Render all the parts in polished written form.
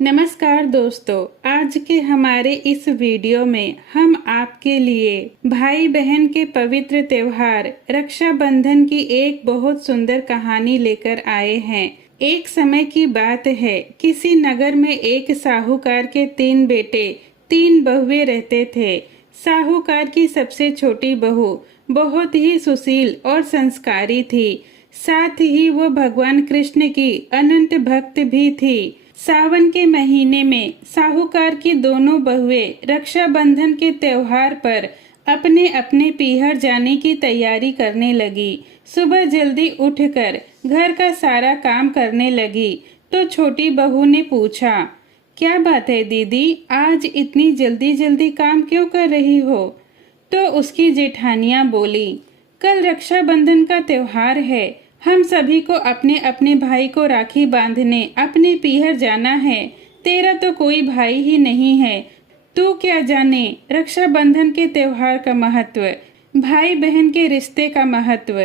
नमस्कार दोस्तों, आज के हमारे इस वीडियो में हम आपके लिए भाई बहन के पवित्र त्योहार रक्षाबंधन की एक बहुत सुंदर कहानी लेकर आए हैं। एक समय की बात है, किसी नगर में एक साहूकार के 3 बेटे 3 बहुएं रहते थे। साहूकार की सबसे छोटी बहू बहुत ही सुशील और संस्कारी थी। साथ ही वो भगवान कृष्ण की अनंत भक्त भी थी। सावन के महीने में साहूकार की दोनों बहुएं रक्षाबंधन के त्योहार पर अपने अपने पीहर जाने की तैयारी करने लगी। सुबह जल्दी उठकर घर का सारा काम करने लगी तो छोटी बहू ने पूछा, क्या बात है दीदी, आज इतनी जल्दी जल्दी काम क्यों कर रही हो? तो उसकी जेठानियां बोली, कल रक्षाबंधन का त्योहार है, हम सभी को अपने अपने भाई को राखी बांधने अपने पीहर जाना है। तेरा तो कोई भाई ही नहीं है, तू क्या जाने रक्षाबंधन के त्योहार का महत्व, भाई बहन के रिश्ते का महत्व।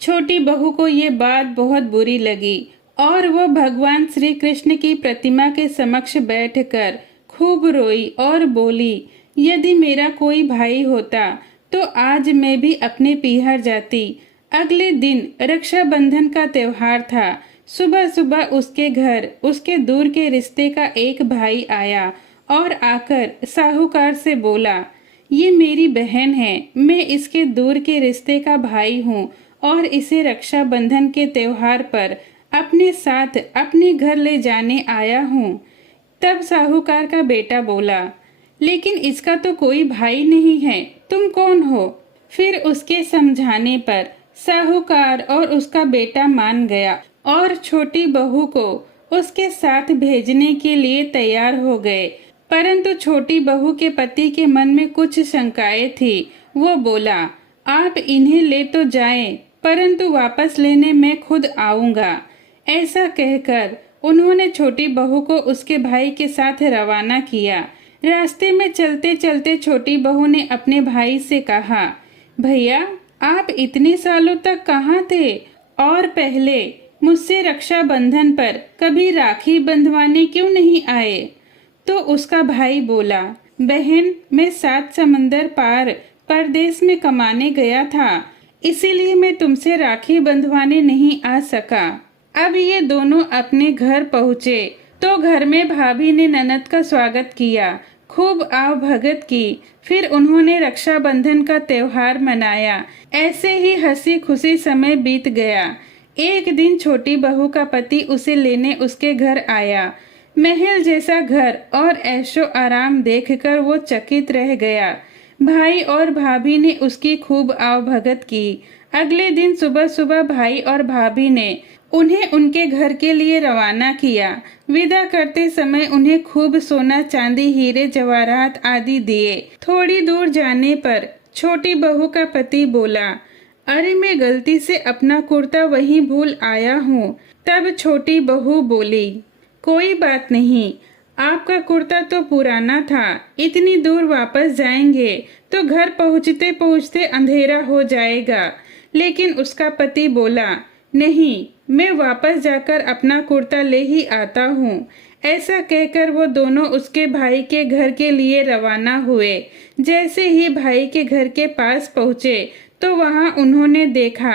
छोटी बहू को ये बात बहुत बुरी लगी और वो भगवान श्री कृष्ण की प्रतिमा के समक्ष बैठकर खूब रोई और बोली, यदि मेरा कोई भाई होता तो आज मैं भी अपने पीहर जाती। अगले दिन रक्षाबंधन का त्योहार था। सुबह सुबह उसके घर उसके दूर के रिश्ते का एक भाई आया और आकर साहूकार से बोला, ये मेरी बहन है, मैं इसके दूर के रिश्ते का भाई हूँ और इसे रक्षाबंधन के त्योहार पर अपने साथ अपने घर ले जाने आया हूँ। तब साहूकार का बेटा बोला, लेकिन इसका तो कोई भाई नहीं है, तुम कौन हो? फिर उसके समझाने पर साहूकार और उसका बेटा मान गया और छोटी बहू को उसके साथ भेजने के लिए तैयार हो गए। परंतु छोटी बहू के पति के मन में कुछ शंकाएं थी। वो बोला, आप इन्हें ले तो जाएं, परंतु वापस लेने मैं खुद आऊंगा। ऐसा कहकर उन्होंने छोटी बहू को उसके भाई के साथ रवाना किया। रास्ते में चलते चलते छोटी बहू ने अपने भाई से कहा, भैया आप इतने सालों तक कहाँ थे और पहले मुझसे रक्षाबंधन पर कभी राखी बंधवाने क्यों नहीं आए? तो उसका भाई बोला, बहन मैं 7 समंदर पार परदेश में कमाने गया था, इसीलिए मैं तुमसे राखी बंधवाने नहीं आ सका। अब ये दोनों अपने घर पहुँचे तो घर में भाभी ने ननद का स्वागत किया, खूब आव भगत की। फिर उन्होंने रक्षाबंधन का त्योहार मनाया। ऐसे ही हंसी खुशी समय बीत गया। एक दिन छोटी बहू का पति उसे लेने उसके घर आया। महल जैसा घर और ऐशो आराम देखकर वो चकित रह गया। भाई और भाभी ने उसकी खूब आव भगत की। अगले दिन सुबह सुबह भाई और भाभी ने उन्हें उनके घर के लिए रवाना किया। विदा करते समय उन्हें खूब सोना चांदी हीरे जवाहरात आदि दिए। थोड़ी दूर जाने पर छोटी बहू का पति बोला, अरे मैं गलती से अपना कुर्ता वहीं भूल आया हूँ। तब छोटी बहू बोली, कोई बात नहीं, आपका कुर्ता तो पुराना था, इतनी दूर वापस जाएंगे तो घर पहुँचते पहुँचते अंधेरा हो जाएगा। लेकिन उसका पति बोला, नहीं, मैं वापस जाकर अपना कुर्ता ले ही आता हूँ। ऐसा कहकर वो दोनों उसके भाई के घर के लिए रवाना हुए। जैसे ही भाई के घर के पास पहुँचे तो वहाँ उन्होंने देखा,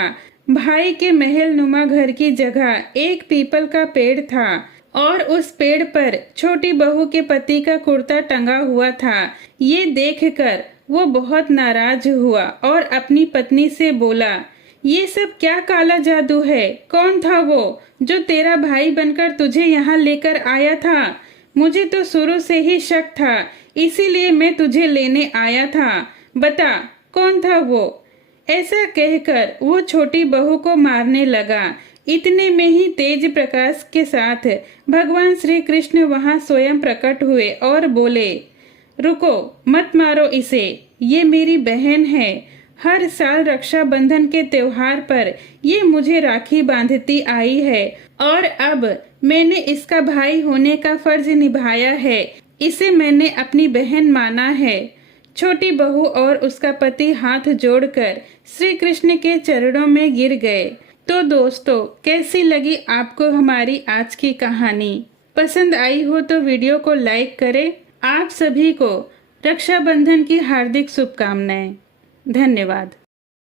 भाई के महल नुमा घर की जगह एक पीपल का पेड़ था और उस पेड़ पर छोटी बहू के पति का कुर्ता टंगा हुआ था। ये देखकर वो बहुत नाराज हुआ और अपनी पत्नी से बोला, ये सब क्या काला जादू है? कौन था वो जो तेरा भाई बनकर तुझे यहाँ लेकर आया था? मुझे तो शुरू से ही शक था, इसीलिए मैं तुझे लेने आया था। बता, कौन था वो? ऐसा कहकर वो छोटी बहू को मारने लगा। इतने में ही तेज प्रकाश के साथ भगवान श्री कृष्ण वहाँ स्वयं प्रकट हुए और बोले, रुको, मत मारो इसे, ये मेरी बहन है। हर साल रक्षाबंधन के त्योहार पर ये मुझे राखी बांधती आई है और अब मैंने इसका भाई होने का फर्ज निभाया है। इसे मैंने अपनी बहन माना है। छोटी बहू और उसका पति हाथ जोड़कर श्री कृष्ण के चरणों में गिर गए। तो दोस्तों, कैसी लगी आपको हमारी आज की कहानी? पसंद आई हो तो वीडियो को लाइक करें। आप सभी को रक्षाबंधन की हार्दिक शुभकामनाएं। धन्यवाद।